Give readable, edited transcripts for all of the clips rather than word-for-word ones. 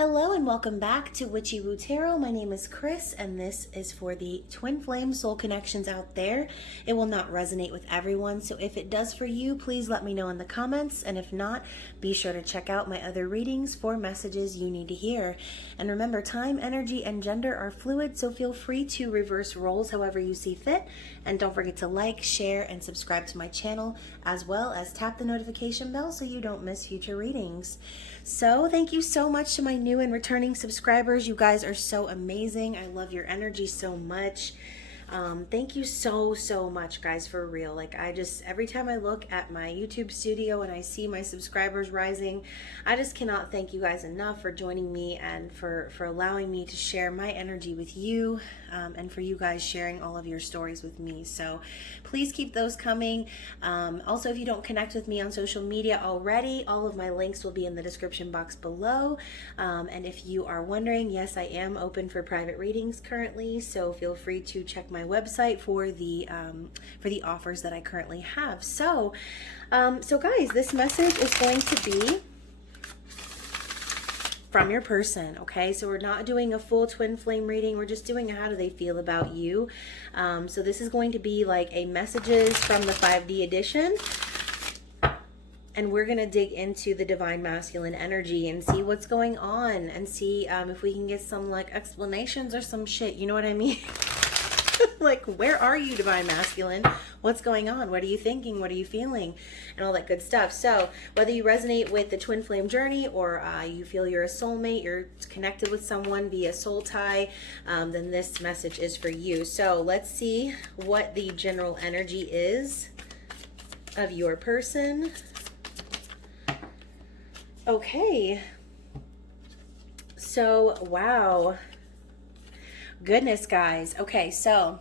Hello and welcome back to Witchy-Woo Tarot. My name is Chris and this is for the twin flame soul connections out there. It will not resonate with everyone, so if it does for you, please let me know in the comments, and if not, be sure to check out my other readings for messages you need to hear. And remember, time, energy, and gender are fluid, so feel free to reverse roles however you see fit. And don't forget to like, share, and subscribe to my channel, as well as tap the notification bell so you don't miss future readings. So thank you so much to my new and returning subscribers. You guys are so amazing. I love your energy so much. Thank you so much, guys, for real. Like, every time I look at my YouTube studio and I see my subscribers rising, I just cannot thank you guys enough for joining me and for allowing me to share my energy with you, and for you guys sharing all of your stories with me. So please keep those coming. Also, if you don't connect with me on social media already, all of my links will be in the description box below. And if you are wondering, yes, I am open for private readings currently, so feel free to check my website for the offers that I currently have. So guys, this message is going to be from your person, okay? So we're not doing a full twin flame reading. We're just doing a how do they feel about you. So this is going to be like a messages from the 5D edition. And we're going to dig into the divine masculine energy and see what's going on and see if we can get some like explanations or some shit. You know what I mean? Like, where are you, divine masculine? What's going on? What are you thinking? What are you feeling? And all that good stuff. So whether you resonate with the twin flame journey, or you feel you're a soulmate, you're connected with someone via soul tie, then this message is for you. So let's see what the general energy is of your person. Okay. So, wow. Goodness, guys. Okay, so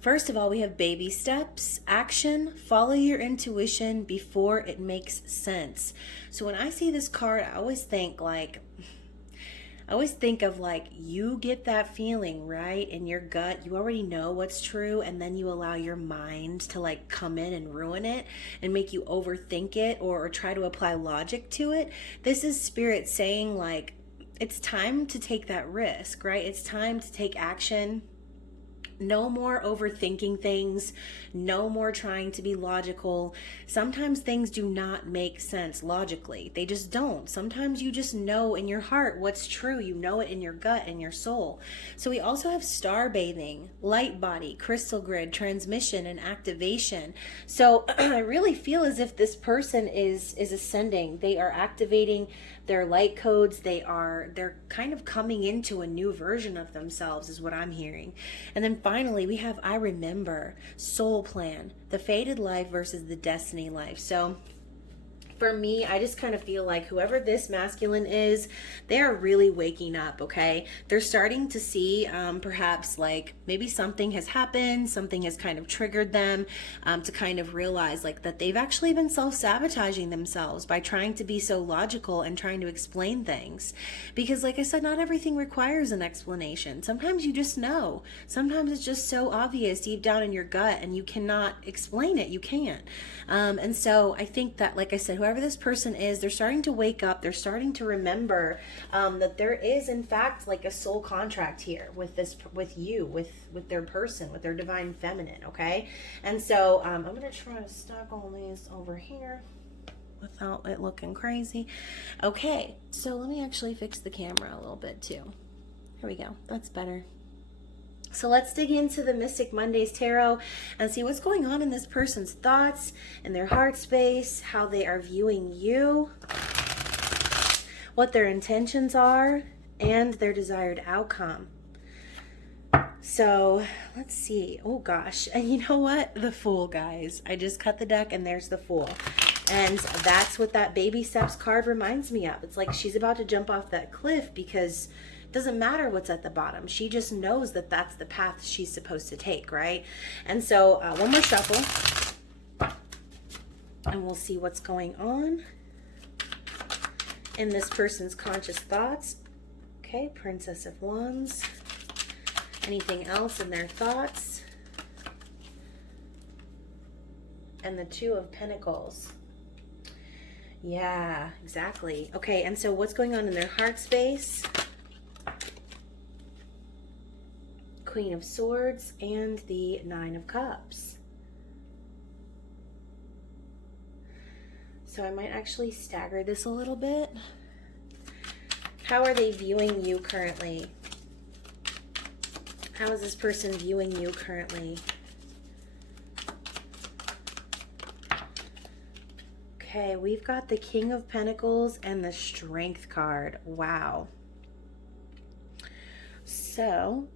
first of all, we have baby steps, action, follow your intuition before it makes sense. So when I see this card, I always think of like, you get that feeling, right? In your gut, you already know what's true, and then you allow your mind to like come in and ruin it and make you overthink it or try to apply logic to it. This is spirit saying like, it's time to take that risk, right? It's time to take action. No more overthinking things. No more trying to be logical. Sometimes things do not make sense logically. They just don't. Sometimes you just know in your heart what's true. You know it in your gut and your soul. So we also have star bathing, light body, crystal grid, transmission, and activation. So I really feel as if this person is ascending. They are activating their light codes. They're kind of coming into a new version of themselves is what I'm hearing. And then finally, we have I remember, soul plan, the fated life versus the destiny life. So for me, I just kind of feel like whoever this masculine is, they are really waking up, okay? They're starting to see perhaps like maybe something has happened, something has kind of triggered them to kind of realize like that they've actually been self-sabotaging themselves by trying to be so logical and trying to explain things. Because like I said, not everything requires an explanation. Sometimes you just know. Sometimes it's just so obvious deep down in your gut and you cannot explain it. You can't. And so I think that, like I said, whoever this person is, they're starting to wake up. They're starting to remember that there is in fact like a soul contract here with their person, with their divine feminine, okay? And so I'm going to try to stack all these over here without it looking crazy. Okay, so let me actually fix the camera a little bit too. Here we go. That's better. So let's dig into the Mystic Mondays Tarot and see what's going on in this person's thoughts and their heart space, how they are viewing you, what their intentions are, and their desired outcome. So let's see. Oh gosh. And you know what? The Fool, guys. I just cut the deck and there's the Fool. And that's what that baby steps card reminds me of. It's like she's about to jump off that cliff because doesn't matter what's at the bottom. She just knows that that's the path she's supposed to take, right? And so one more shuffle and we'll see what's going on in this person's conscious thoughts. Okay, Princess of Wands. Anything else in their thoughts? And the Two of Pentacles. Yeah, exactly. Okay, and so what's going on in their heart space? Queen of Swords and the Nine of Cups. So I might actually stagger this a little bit. How are they viewing you currently? How is this person viewing you currently? Okay, we've got the King of Pentacles and the Strength card. Wow. So,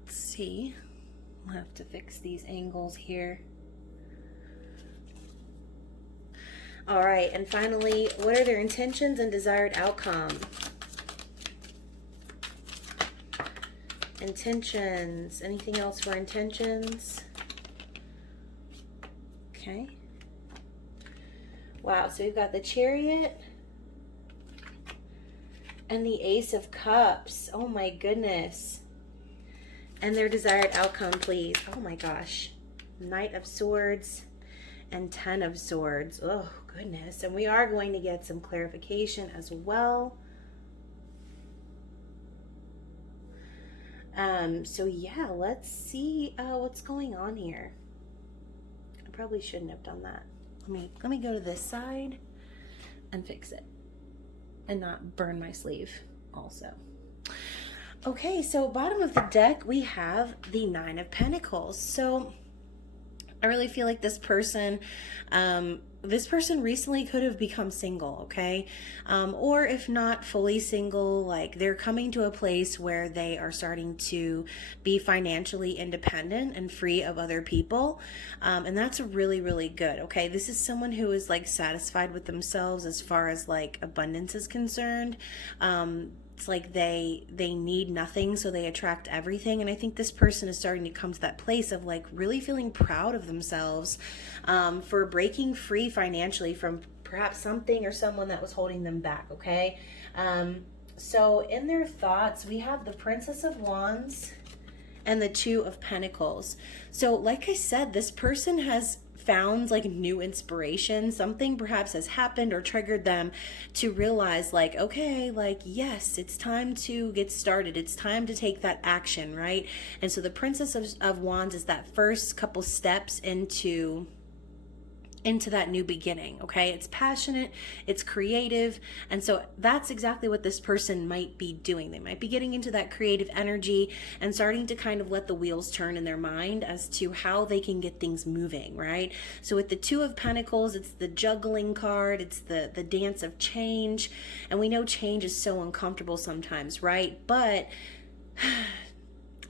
let's see. I'll have to fix these angles here. All right, and finally, what are their intentions and desired outcome? Intentions. Anything else for intentions? Okay. Wow, so we've got the Chariot and the Ace of Cups. Oh my goodness. And their desired outcome, please. Oh my gosh. Knight of Swords and Ten of Swords. Oh goodness. And we are going to get some clarification as well. So yeah, let's see what's going on here. I probably shouldn't have done that. Let me go to this side and fix it and not burn my sleeve also. Okay, so bottom of the deck, we have the Nine of Pentacles. So I really feel like this person recently could have become single, okay? Or if not fully single, like they're coming to a place where they are starting to be financially independent and free of other people. And that's really, really good, okay? This is someone who is like satisfied with themselves as far as like abundance is concerned. It's like they need nothing, so they attract everything. And I think this person is starting to come to that place of like really feeling proud of themselves for breaking free financially from perhaps something or someone that was holding them back, okay? So in their thoughts, we have the Princess of Wands and the Two of Pentacles. So like I said, this person has found like new inspiration. Something perhaps has happened or triggered them to realize like, okay, like, yes, it's time to get started. It's time to take that action, right? And so the Princess of Wands is that first couple steps into that new beginning, okay? It's passionate, it's creative, and so that's exactly what this person might be doing. They might be getting into that creative energy and starting to kind of let the wheels turn in their mind as to how they can get things moving, right? So with the Two of Pentacles, it's the juggling card, it's the dance of change, and we know change is so uncomfortable sometimes, right? But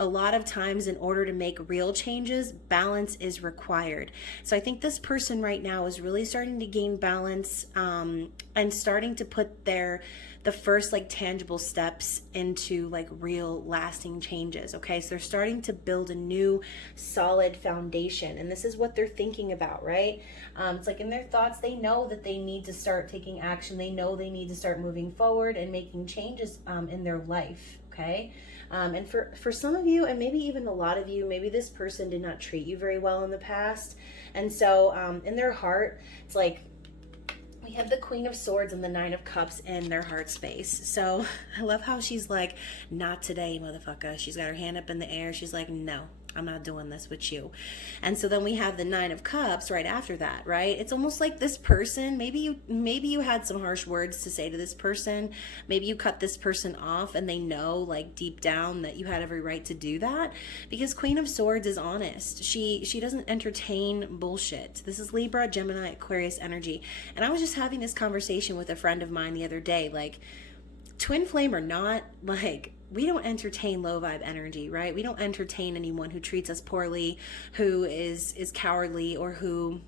a lot of times in order to make real changes, balance is required. So I think this person right now is really starting to gain balance and starting to put the first like tangible steps into like real lasting changes, okay? So they're starting to build a new solid foundation, and this is what they're thinking about, right? It's like in their thoughts, they know that they need to start taking action. They know they need to start moving forward and making changes in their life, okay? And for some of you, and maybe even a lot of you, maybe this person did not treat you very well in the past. And so in their heart, it's like we have the Queen of Swords and the Nine of Cups in their heart space. So I love how she's like, not today, motherfucker. She's got her hand up in the air. She's like, no, I'm not doing this with you. And so then we have the Nine of Cups right after that, right? It's almost like this person, maybe you had some harsh words to say to this person. Maybe you cut this person off and they know like deep down that you had every right to do that, because Queen of Swords is honest. She doesn't entertain bullshit. This is Libra, Gemini, Aquarius energy. And I was just having this conversation with a friend of mine the other day, like twin flame or not, like we don't entertain low vibe energy, right? We don't entertain anyone who treats us poorly, who is cowardly, or who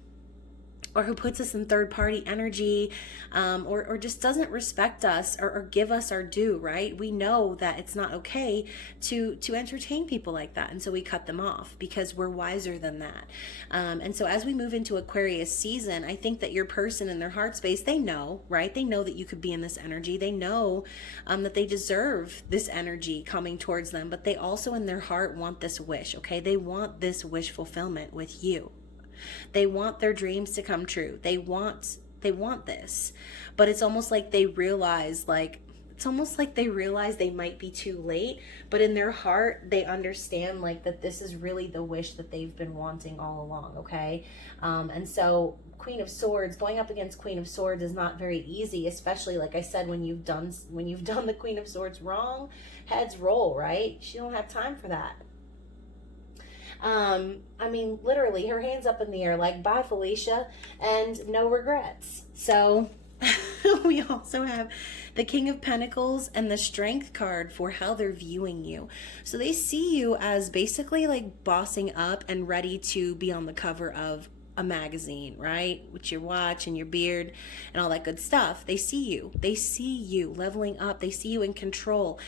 puts us in third party energy, or just doesn't respect us or give us our due, right? We know that it's not okay to entertain people like that. And so we cut them off because we're wiser than that. And so as we move into Aquarius season, I think that your person in their heart space, they know, right? They know that you could be in this energy. They know that they deserve this energy coming towards them, but they also in their heart want this wish, okay? They want this wish fulfillment with you. They want their dreams to come true. They want They want this. But it's almost like they realize, they might be too late, but in their heart, they understand like that this is really the wish that they've been wanting all along, okay? And so Queen of Swords, going up against Queen of Swords is not very easy, especially like I said, when you've done the Queen of Swords wrong, heads roll, right? She don't have time for that. I mean, literally, her hands up in the air like, bye, Felicia, and no regrets. So we also have the King of Pentacles and the Strength card for how they're viewing you. So they see you as basically like bossing up and ready to be on the cover of a magazine, right? With your watch and your beard and all that good stuff. They see you leveling up. They see you in control.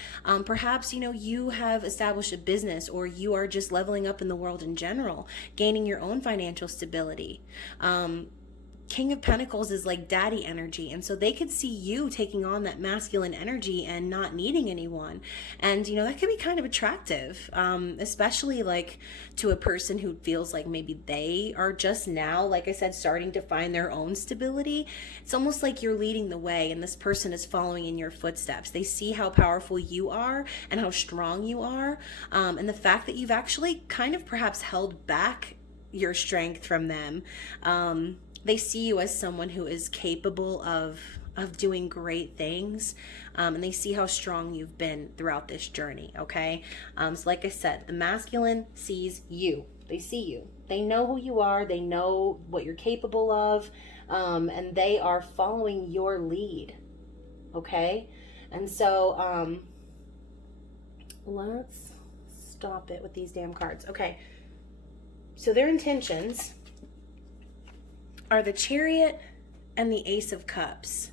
Perhaps, you have established a business, or you are just leveling up in the world in general, gaining your own financial stability. King of Pentacles is like daddy energy, and so they could see you taking on that masculine energy and not needing anyone. And that could be kind of attractive, especially like to a person who feels like maybe they are just now, like I said, starting to find their own stability. It's almost like you're leading the way and this person is following in your footsteps. They see how powerful you are and how strong you are, and the fact that you've actually kind of perhaps held back your strength from them. They see you as someone who is capable of doing great things, and they see how strong you've been throughout this journey, okay? So like I said, the masculine sees you. They see you. They know who you are. They know what you're capable of, and they are following your lead, okay? And so let's stop it with these damn cards. Okay, so their intentions are the Chariot and the Ace of Cups.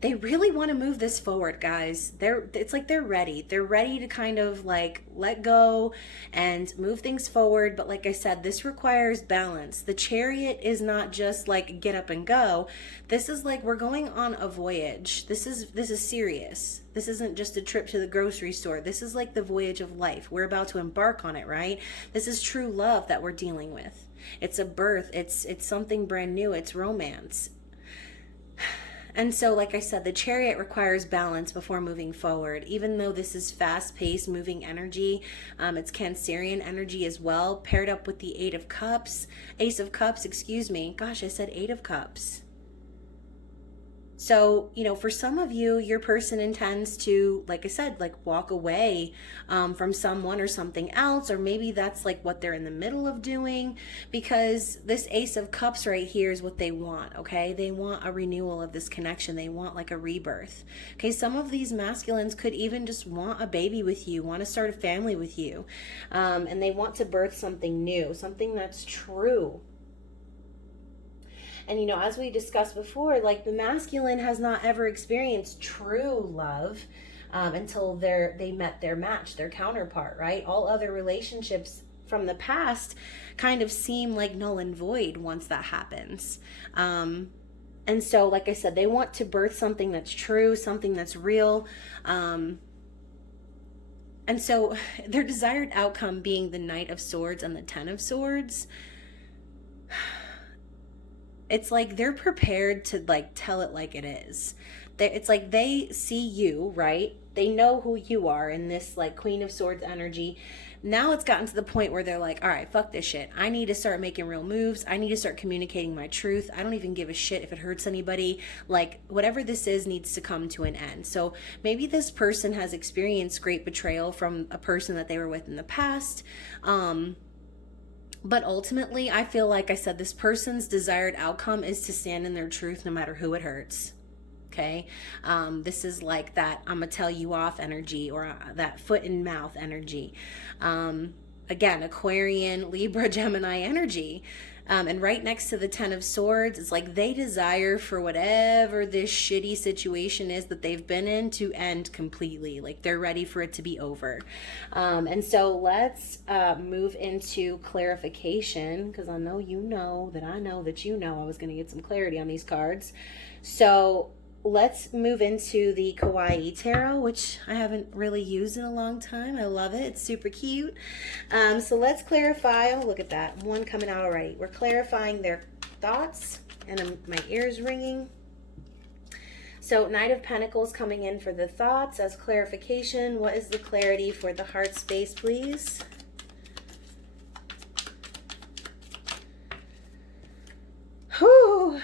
They really want to move this forward, guys. It's like they're ready. They're ready to kind of like let go and move things forward. But like I said, this requires balance. The Chariot is not just like get up and go. This is like we're going on a voyage. This is serious. This isn't just a trip to the grocery store. This is like the voyage of life. We're about to embark on it, right? This is true love that we're dealing with. It's a birth. It's something brand new. It's romance. And so, like I said, the Chariot requires balance before moving forward. Even though this is fast-paced, moving energy, it's Cancerian energy as well, paired up with the Ace of Cups. Gosh, I said Eight of Cups. So, for some of you, your person intends to, like I said, like walk away from someone or something else, or maybe that's like what they're in the middle of doing, because this Ace of Cups right here is what they want, okay? They want a renewal of this connection. They want like a rebirth, okay? Some of these masculines could even just want a baby with you, want to start a family with you, and they want to birth something new, something that's true. And, as we discussed before, like the masculine has not ever experienced true love until they met their match, their counterpart, right? All other relationships from the past kind of seem like null and void once that happens. And so, like I said, they want to birth something that's true, something that's real. And so their desired outcome being the Knight of Swords and the Ten of Swords, it's like they're prepared to like tell it like it is. It's like they see you, right? They know who you are in this like Queen of Swords energy. Now it's gotten to the point where they're like, all right, fuck this shit. I need to start making real moves. I need to start communicating my truth. I don't even give a shit if it hurts anybody. Like whatever this is needs to come to an end. So maybe this person has experienced great betrayal from a person that they were with in the past. But ultimately, I feel like I said, this person's desired outcome is to stand in their truth no matter who it hurts. Okay? This is like that I'm gonna tell you off energy, or that foot in mouth energy. Again, Aquarian, Libra, Gemini energy. And right next to the Ten of Swords, it's like they desire for whatever this shitty situation is that they've been in to end completely. Like they're ready for it to be over. And so let's move into clarification, because I know you know that I know that you know I was going to get some clarity on these cards. So let's move into the Kawaii Tarot, which I haven't really used in a long time. I love it. It's super cute. So let's clarify. Oh, look at that. One coming out already. We're clarifying their thoughts, and my ears ringing. So Knight of Pentacles coming in for the thoughts as clarification. What is the clarity for the heart space, please? Whew.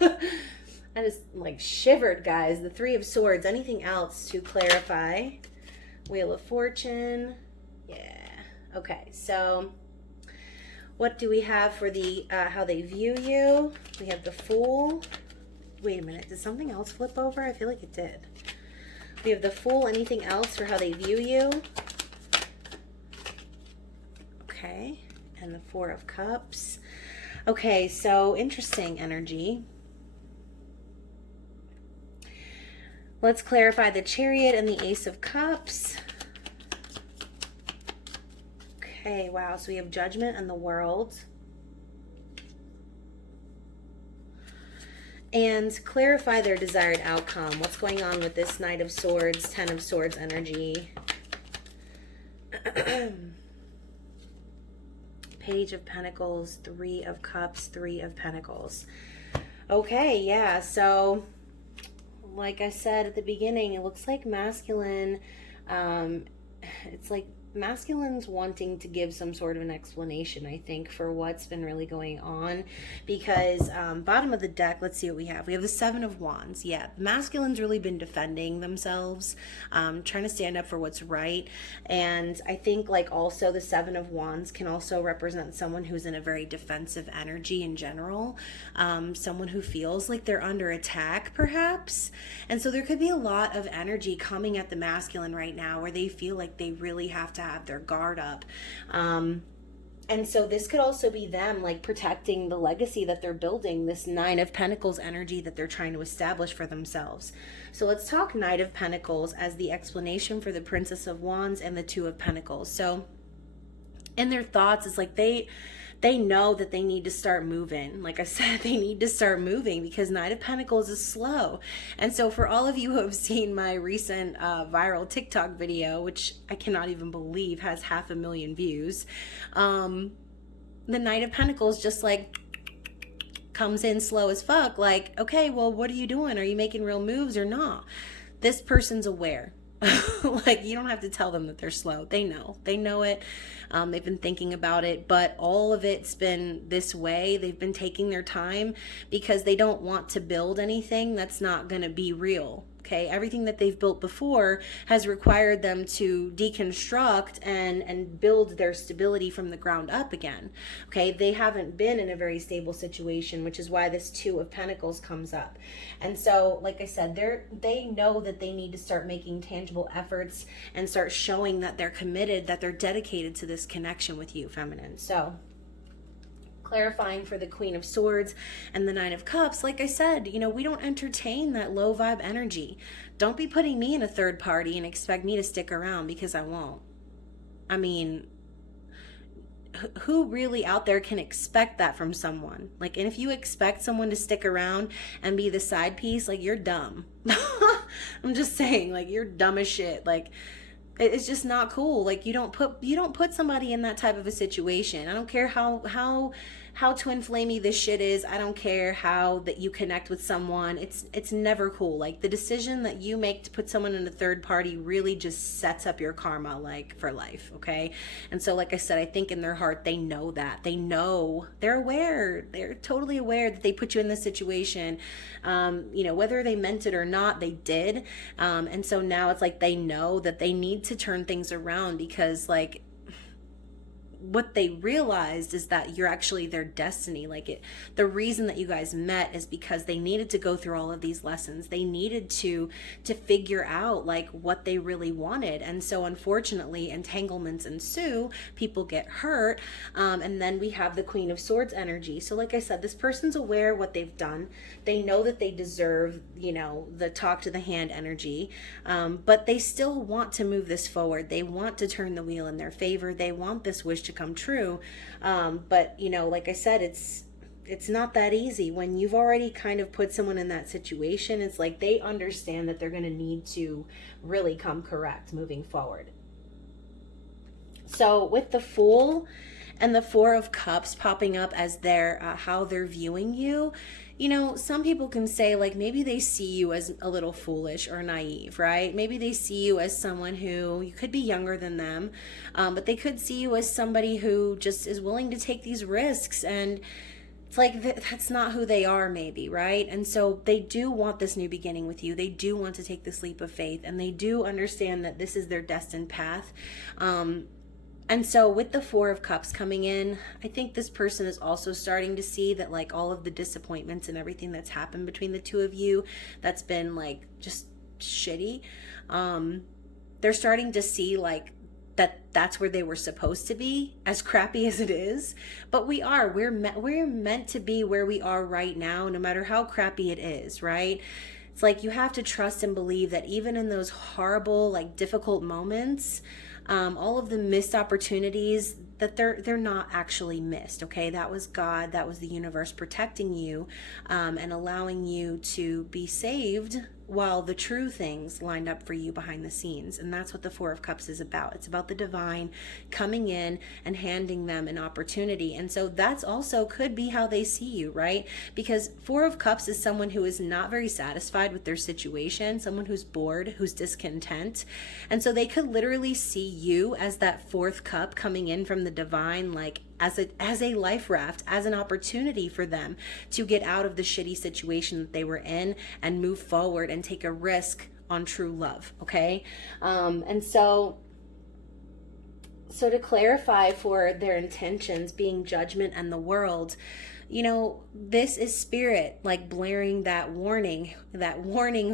I just like shivered, guys. The Three of Swords. Anything else to clarify? Wheel of Fortune. Yeah. Okay, so what do we have for the how they view you? We have the Fool. Wait a minute, did something else flip over? I feel like it did. We have the Fool. Anything else for how they view you? Okay, and the Four of Cups. Okay, so interesting energy. Let's clarify the Chariot and the Ace of Cups. Okay, wow, so we have Judgment and the World. And clarify their desired outcome. What's going on with this Knight of Swords, Ten of Swords energy? Page of Pentacles, Three of Cups, Three of Pentacles. Okay, yeah, so like I said at the beginning, it looks like masculine, it's like masculine's wanting to give some sort of an explanation, I think, for what's been really going on, because bottom of the deck, let's see what we have. We have the Seven of Wands. Yeah, masculine's really been defending themselves, trying to stand up for what's right. And I think like also the Seven of Wands can also represent someone who's in a very defensive energy in general, someone who feels like they're under attack perhaps. And so there could be a lot of energy coming at the masculine right now where they feel like they really have to have their guard up. And so this could also be them like protecting the legacy that they're building, this Nine of Pentacles energy that they're trying to establish for themselves. So let's talk Knight of Pentacles as the explanation for the Princess of Wands and the Two of Pentacles. So in their thoughts, it's like they know that they need to start moving. Like I said, they need to start moving because Knight of Pentacles is slow. And so for all of you who have seen my recent viral TikTok video, which I cannot even believe has 500,000 views, the Knight of Pentacles just like comes in slow as fuck. Like, okay, well, what are you doing? Are you making real moves or not? This person's aware. Like, you don't have to tell them that they're slow. They know it. They've been thinking about it, but all of it's been this way. They've been taking their time because they don't want to build anything that's not going to be real. Okay, everything that they've built before has required them to deconstruct and build their stability from the ground up again. Okay, they haven't been in a very stable situation, which is why this Two of Pentacles comes up. And so, like I said, they know that they need to start making tangible efforts and start showing that they're committed, that they're dedicated to this connection with you, feminine. So clarifying for the Queen of Swords and the Nine of Cups, like I said, you know, we don't entertain that low vibe energy. Don't be putting me in a third party and expect me to stick around, because I won't. I mean, who really out there can expect that from someone? Like, and if you expect someone to stick around and be the side piece, like, you're dumb. I'm just saying, like, you're dumb as shit. Like, it's just not cool. Like, you don't put somebody in that type of a situation. I don't care how twin flamey this shit is. I don't care how that you connect with someone. It's never cool. Like, the decision that you make to put someone in a third party really just sets up your karma, like, for life. Okay. And so, like I said, I think in their heart, they know that. They're aware. They're totally aware that they put you in this situation. You know, whether they meant it or not, they did. And so now it's like they know that they need to turn things around, because like what they realized is that you're actually their destiny. Like, the reason that you guys met is because they needed to go through all of these lessons. They needed to figure out like what they really wanted. And so unfortunately, entanglements ensue, people get hurt. And then we have the Queen of Swords energy. So like I said, this person's aware what they've done. They know that they deserve, you know, the talk to the hand energy. But they still want to move this forward. They want to turn the wheel in their favor. They want this wish to come true. But you know, like I said, it's not that easy when you've already kind of put someone in that situation. It's like they understand that they're going to need to really come correct moving forward. So with the Fool And the Four of Cups popping up as their how they're viewing you. You know, some people can say like maybe they see you as a little foolish or naive, right? Maybe they see you as someone who you could be younger than them, but they could see you as somebody who just is willing to take these risks, and it's like that's not who they are, maybe, right? And so they do want this new beginning with you. They do want to take this leap of faith, and they do understand that this is their destined path. And so with the Four of Cups coming in, I think this person is also starting to see that like all of the disappointments and everything that's happened between the two of you, that's been like just shitty. They're starting to see like that's where they were supposed to be, as crappy as it is. But we're meant to be where we are right now, no matter how crappy it is, right? It's like you have to trust and believe that even in those horrible, like difficult moments, all of the missed opportunities, that they're not actually missed, okay? That was God, that was the universe protecting you, and allowing you to be saved while the true things lined up for you behind the scenes. And that's what the Four of Cups is about. It's about the divine coming in and handing them an opportunity. And so that's also could be how they see you, right? Because Four of Cups is someone who is not very satisfied with their situation, someone who's bored, who's discontent. And so they could literally see you as that fourth cup coming in from the divine, like as a life raft, as an opportunity for them to get out of the shitty situation that they were in and move forward and take a risk on true love, okay? And so to clarify for their intentions being judgment and the world, you know, this is spirit like blaring that warning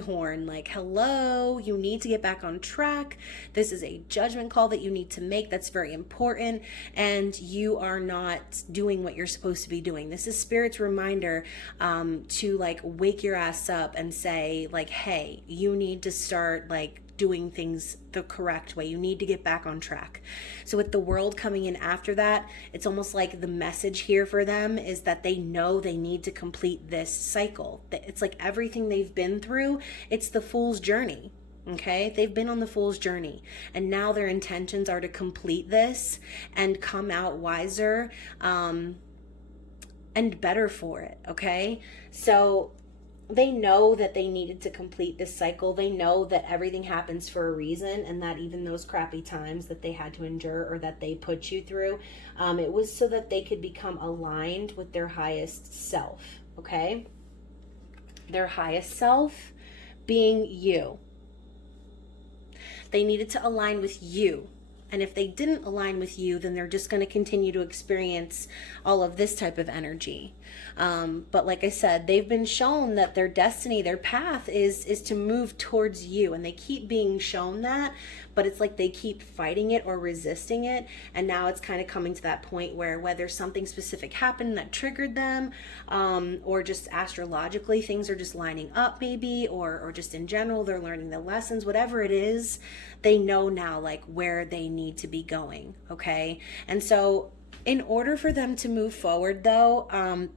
horn, like, hello, you need to get back on track. This is a judgment call that you need to make that's very important, and you are not doing what you're supposed to be doing. This is spirit's reminder to like wake your ass up and say like, hey, you need to start like doing things the correct way. You need to get back on track. So with the world coming in after that, it's almost like the message here for them is that they know they need to complete this cycle. It's like everything they've been through, it's the fool's journey. Okay, they've been on the fool's journey, and now their intentions are to complete this and come out wiser and better for it. Okay, so they know that they needed to complete this cycle. They know that everything happens for a reason, and that even those crappy times that they had to endure or that they put you through, it was so that they could become aligned with their highest self, okay? Their highest self being you. They needed to align with you. And if they didn't align with you, then they're just going to continue to experience all of this type of energy. But like I said, they've been shown that their destiny, their path is to move towards you. And they keep being shown that, but it's like they keep fighting it or resisting it. And now it's kind of coming to that point where whether something specific happened that triggered them, or just astrologically things are just lining up maybe, or just in general, they're learning the lessons, whatever it is, they know now like where they need to be going, okay? And so in order for them to move forward though,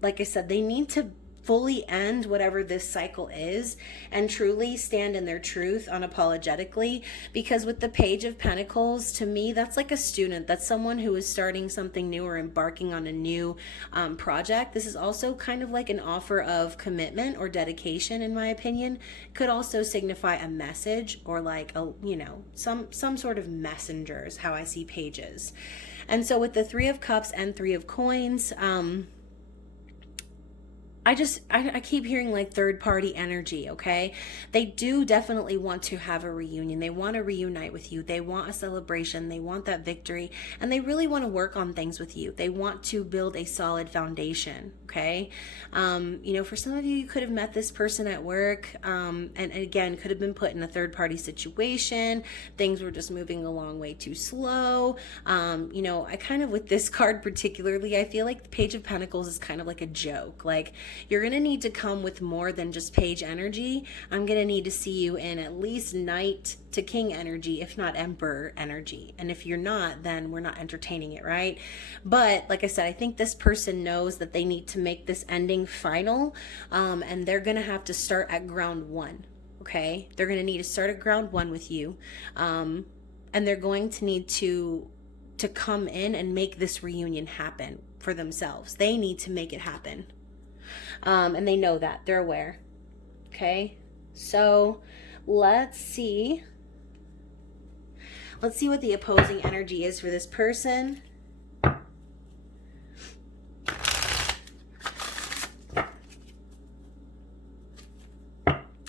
like I said, they need to fully end whatever this cycle is and truly stand in their truth unapologetically. Because with the Page of Pentacles, to me, that's like a student. That's someone who is starting something new or embarking on a new project. This is also kind of like an offer of commitment or dedication, in my opinion. Could also signify a message or like a, you know, some sort of messenger is how I see pages. And so with the Three of Cups and Three of Coins, I keep hearing like third party energy, okay? They do definitely want to have a reunion. They want to reunite with you. They want a celebration. They want that victory. And they really want to work on things with you. They want to build a solid foundation, okay? You know, for some of you, you could have met this person at work, and again, could have been put in a third party situation. Things were just moving along way too slow. You know, I kind of, with this card particularly, I feel like the Page of Pentacles is kind of like a joke. Like, you're going to need to come with more than just page energy. I'm going to need to see you in at least Knight to King energy, if not Emperor energy. And if you're not, then we're not entertaining it, right? But like I said, I think this person knows that they need to make this ending final, and they're going to have to start at ground one, okay? They're going to need to start at ground one with you, and they're going to need to to come in and make this reunion happen for themselves. They need to make it happen. And they know that. They're aware. Okay? So let's see. Let's see what the opposing energy is for this person.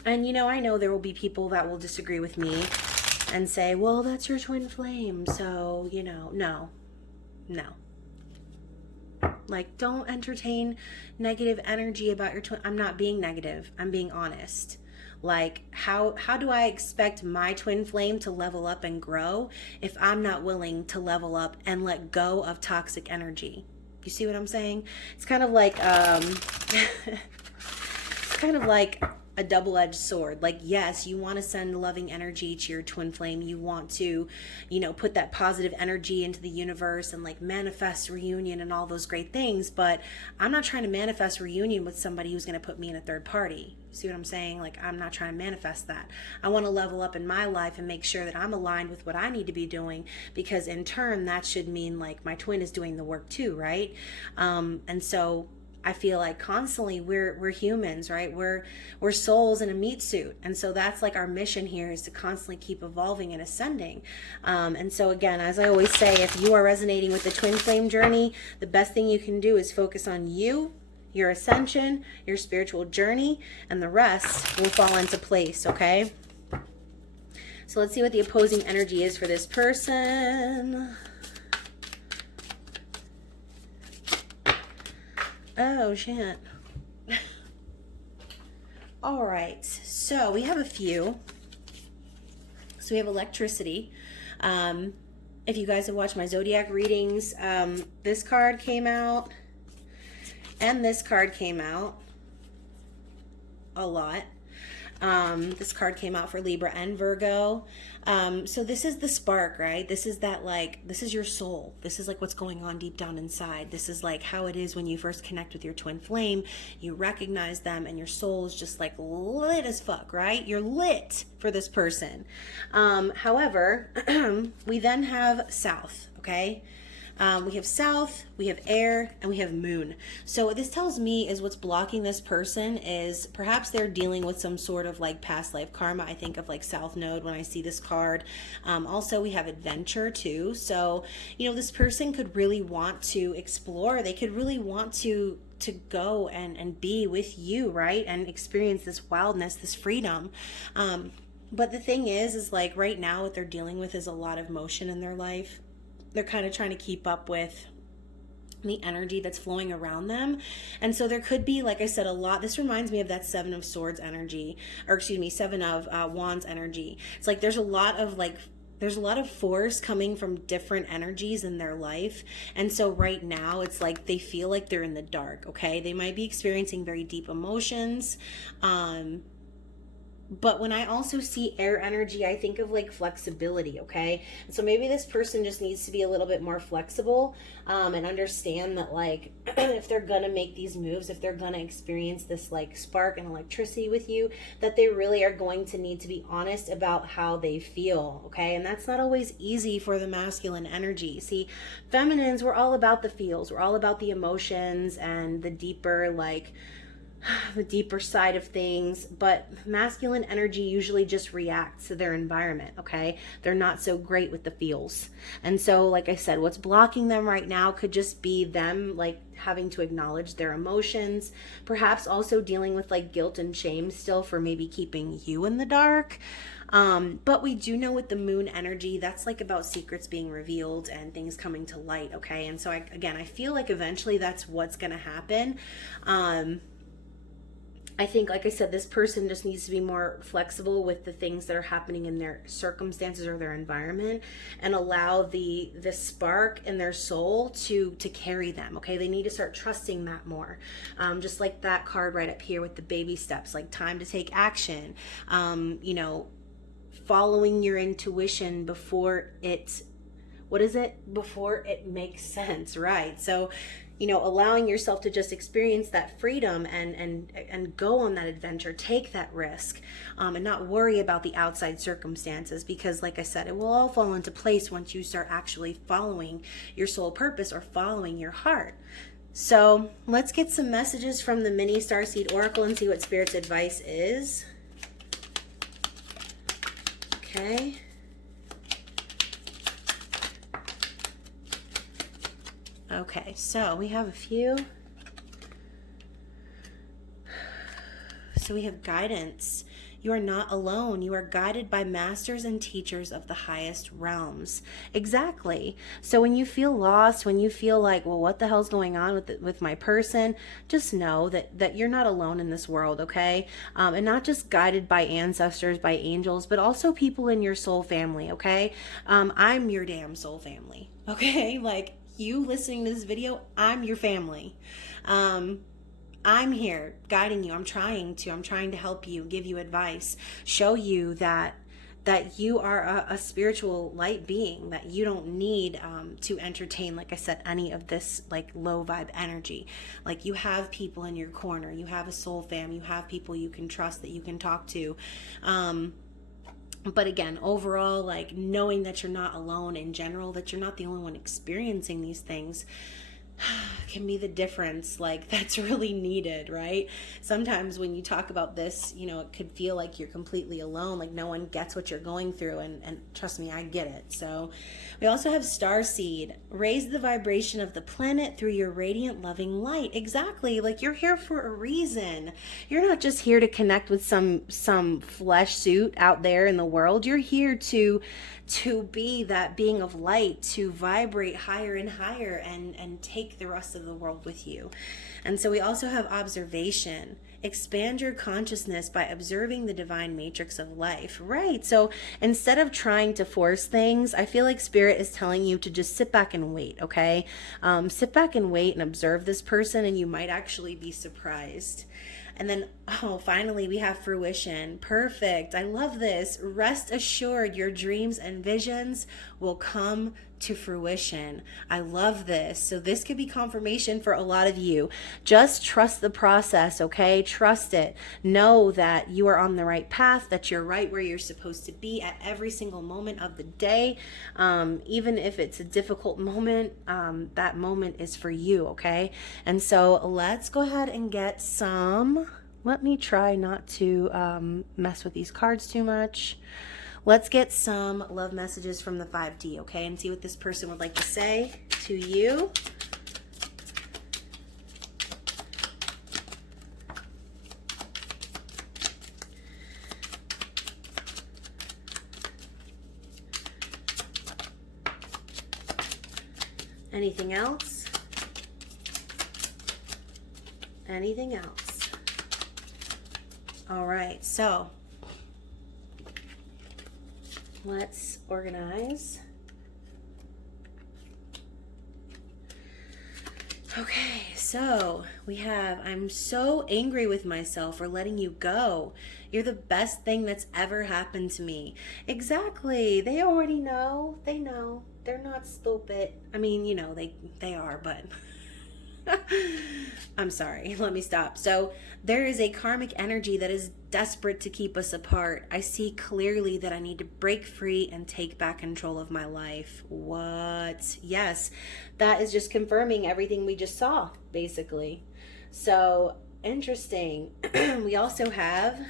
And, you know, I know there will be people that will disagree with me and say, well, that's your twin flame. So, you know, no. Like, don't entertain negative energy about your twin. I'm not being negative. I'm being honest. Like, how do I expect my twin flame to level up and grow if I'm not willing to level up and let go of toxic energy? You see what I'm saying? It's kind of like, it's kind of like a double-edged sword. Like, yes, you want to send loving energy to your twin flame. You want to, you know, put that positive energy into the universe and like manifest reunion and all those great things. But I'm not trying to manifest reunion with somebody who's going to put me in a third party. See what I'm saying? Like, I'm not trying to manifest that. I want to level up in my life and make sure that I'm aligned with what I need to be doing, because in turn, that should mean like my twin is doing the work too, right? And so I feel like constantly we're humans, right? We're souls in a meat suit. And so that's like our mission here, is to constantly keep evolving and ascending. And so again, as I always say, if you are resonating with the twin flame journey, the best thing you can do is focus on you, your ascension, your spiritual journey, and the rest will fall into place, okay? So let's see what the opposing energy is for this person. Oh, shit. All right. So we have a few. So we have electricity. If you guys have watched my zodiac readings, this card came out and this card came out a lot. This card came out for Libra and Virgo. So this is the spark, right? This is that, like, this is your soul. This is like what's going on deep down inside. This is like how it is when you first connect with your twin flame. You recognize them and your soul is just like lit as fuck, right? You're lit for this person. However, we then have South, okay? We have South, we have Air, and we have Moon. So what this tells me is what's blocking this person is perhaps they're dealing with some sort of like past life karma. I think of like South Node when I see this card. Also, we have Adventure too. So, you know, this person could really want to explore. They could really want to go and be with you, right? And experience this wildness, this freedom. But the thing is like right now what they're dealing with is a lot of motion in their life. They're kind of trying to keep up with the energy that's flowing around them. And so there could be, like I said, a lot. This reminds me of that Seven of Swords energy, or excuse me, Seven of Wands energy. It's like there's a lot of force coming from different energies in their life. And so right now it's like they feel like they're in the dark, okay? They might be experiencing very deep emotions. But when I also see air energy, I think of like flexibility, okay? And so maybe this person just needs to be a little bit more flexible and understand that like if they're gonna make these moves, if they're gonna experience this like spark and electricity with you, that they really are going to need to be honest about how they feel, okay? And that's not always easy for the masculine energy. See, feminines, we're all about the feels. We're all about the emotions and the deeper like the deeper side of things, but masculine energy usually just reacts to their environment, okay? They're not so great with the feels. And so, like I said, what's blocking them right now could just be them like having to acknowledge their emotions, perhaps also dealing with like guilt and shame still for maybe keeping you in the dark. But we do know with the moon energy, that's like about secrets being revealed and things coming to light, okay? And so I feel like eventually that's what's going to happen. I think, like I said, this person just needs to be more flexible with the things that are happening in their circumstances or their environment, and allow the spark in their soul to carry them, okay? They need to start trusting that more. Just like that card right up here with the baby steps, like time to take action, you know, following your intuition before it makes sense, right? So, you know, allowing yourself to just experience that freedom and go on that adventure, take that risk, and not worry about the outside circumstances, because like I said, it will all fall into place once you start actually following your soul purpose or following your heart. So let's get some messages from the mini Starseed Oracle and see what Spirit's advice is. Okay. Okay, so we have a few. So we have guidance. You are not alone. You are guided by masters and teachers of the highest realms. Exactly. So when you feel lost, when you feel like, well, what the hell's going on with my person, just know that you're not alone in this world, okay? And not just guided by ancestors, by angels, but also people in your soul family, okay? I'm your damn soul family, okay? Like, you listening to this video, I'm your family. I'm here guiding you. I'm trying to help you, give you advice, show you that you are a spiritual light being, that you don't need to entertain, like I said, any of this like low vibe energy. Like, you have people in your corner, you have a soul fam, you have people you can trust, that you can talk to. But again, overall, like, knowing that you're not alone in general, that you're not the only one experiencing these things, can be the difference, like, that's really needed, right? Sometimes when you talk about this, you know, it could feel like you're completely alone, like no one gets what you're going through, and trust me, I get it. So we also have Starseed. Raise the vibration of the planet through your radiant, loving light. Exactly. Like, you're here for a reason. You're not just here to connect with some flesh suit out there in the world. You're here to be that being of light, to vibrate higher and higher and take the rest of the world with you. And so we also have observation. Expand your consciousness by observing the divine matrix of life. Right. So instead of trying to force things, I feel like Spirit is telling you to just sit back and wait. Okay. Sit back and wait and observe this person, and you might actually be surprised. And then, oh, finally, we have fruition. Perfect. I love this. Rest assured, your dreams and visions will come to fruition. I love this. So this could be confirmation for a lot of you. Just trust the process, okay? Trust it. Know that you are on the right path, that you're right where you're supposed to be at every single moment of the day. Even if it's a difficult moment, that moment is for you, okay? And so let's go ahead and get some. Let me try not to mess with these cards too much. Let's get some love messages from the 5D, okay? And see what this person would like to say to you. Anything else? Anything else? All right, so let's organize. Okay, so we have, I'm so angry with myself for letting you go. You're the best thing that's ever happened to me. Exactly. They already know. They know. They're not stupid. I mean, you know, they are, but I'm sorry. Let me stop. So there is a karmic energy that is desperate to keep us apart. I see clearly that I need to break free and take back control of my life. What? Yes, that is just confirming everything we just saw, basically. So interesting. We also have,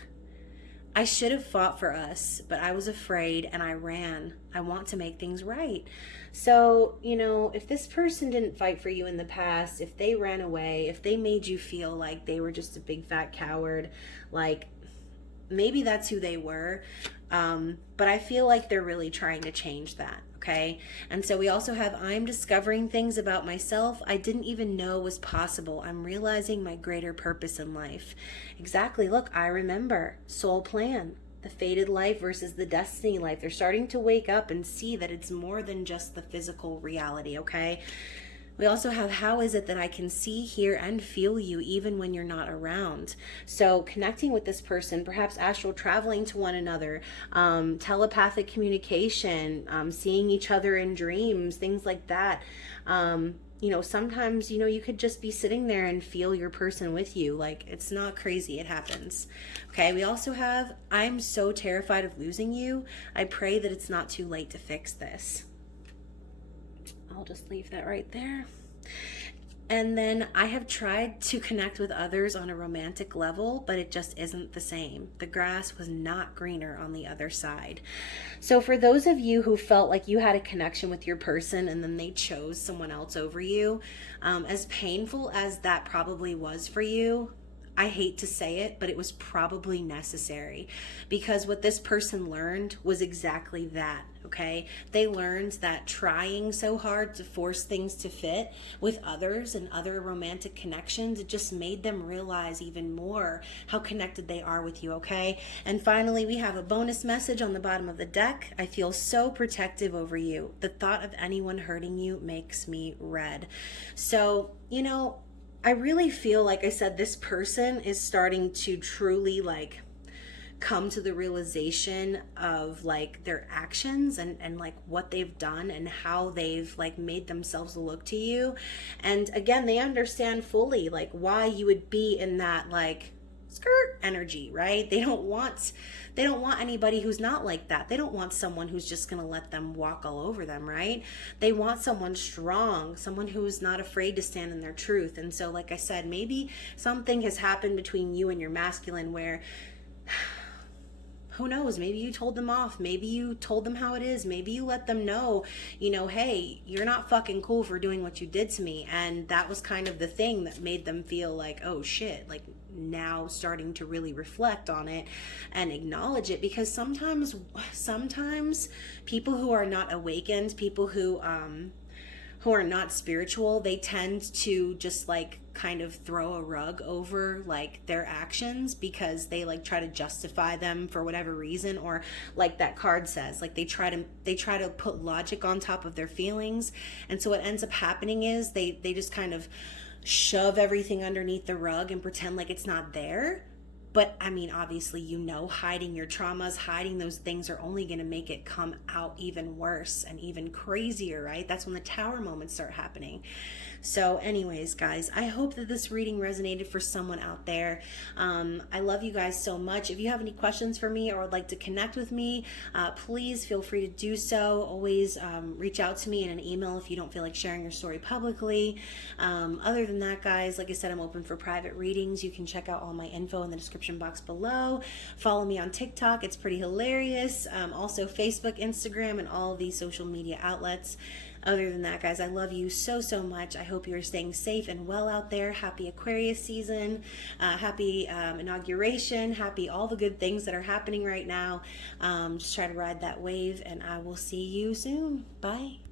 I should have fought for us, but I was afraid and I ran. I want to make things right. So, you know, if this person didn't fight for you in the past, if they ran away, if they made you feel like they were just a big fat coward, like maybe that's who they were. But I feel like they're really trying to change that. Okay. And so we also have, I'm discovering things about myself I didn't even know was possible. I'm realizing my greater purpose in life. Exactly. Look, I remember soul plan, the fated life versus the destiny life. They're starting to wake up and see that it's more than just the physical reality. Okay. We also have, how is it that I can see, hear, and feel you even when you're not around? So connecting with this person, perhaps astral traveling to one another, telepathic communication, seeing each other in dreams, things like that. sometimes, you could just be sitting there and feel your person with you. Like, it's not crazy. It happens. Okay. We also have, I'm so terrified of losing you. I pray that it's not too late to fix this. I'll just leave that right there. And then I have tried to connect with others on a romantic level, but it just isn't the same. The grass was not greener on the other side. So for those of you who felt like you had a connection with your person and then they chose someone else over you, as painful as that probably was for you, I hate to say it, but it was probably necessary, because what this person learned was exactly that, okay? They learned that trying so hard to force things to fit with others and other romantic connections, it just made them realize even more how connected they are with you, okay? And finally, we have a bonus message on the bottom of the deck. I feel so protective over you. The thought of anyone hurting you makes me red. So, I really feel, like I said, this person is starting to truly come to the realization of their actions and what they've done and how they've made themselves look to you. And again, they understand fully why you would be in that skirt energy, right? They don't want anybody who's not like that. They don't want someone who's just going to let them walk all over them, right? They want someone strong, someone who's not afraid to stand in their truth. And so, like I said, maybe something has happened between you and your masculine where who knows, maybe you told them off, maybe you told them how it is, maybe you let them know, hey, you're not fucking cool for doing what you did to me. And that was kind of the thing that made them feel like, oh shit, now starting to really reflect on it and acknowledge it. Because sometimes people who are not awakened, people who are not spiritual, they tend to just kind of throw a rug over their actions, because they try to justify them for whatever reason, or that card says, they try to put logic on top of their feelings. And so what ends up happening is they just kind of shove everything underneath the rug and pretend like it's not there. But I mean, obviously, hiding your traumas, hiding those things are only going to make it come out even worse and even crazier, right? That's when the tower moments start happening. So anyways, guys, I hope that this reading resonated for someone out there. I love you guys so much. If you have any questions for me or would like to connect with me, please feel free to do so. Always reach out to me in an email if you don't feel like sharing your story publicly. Other than that, guys, like I said, I'm open for private readings. You can check out all my info in the description box below. Follow me on TikTok. It's pretty hilarious. Also Facebook, Instagram, and all of these social media outlets. Other than that, guys, I love you so, so much. I hope you are staying safe and well out there. Happy Aquarius season. Happy inauguration. Happy all the good things that are happening right now. Just try to ride that wave, and I will see you soon. Bye.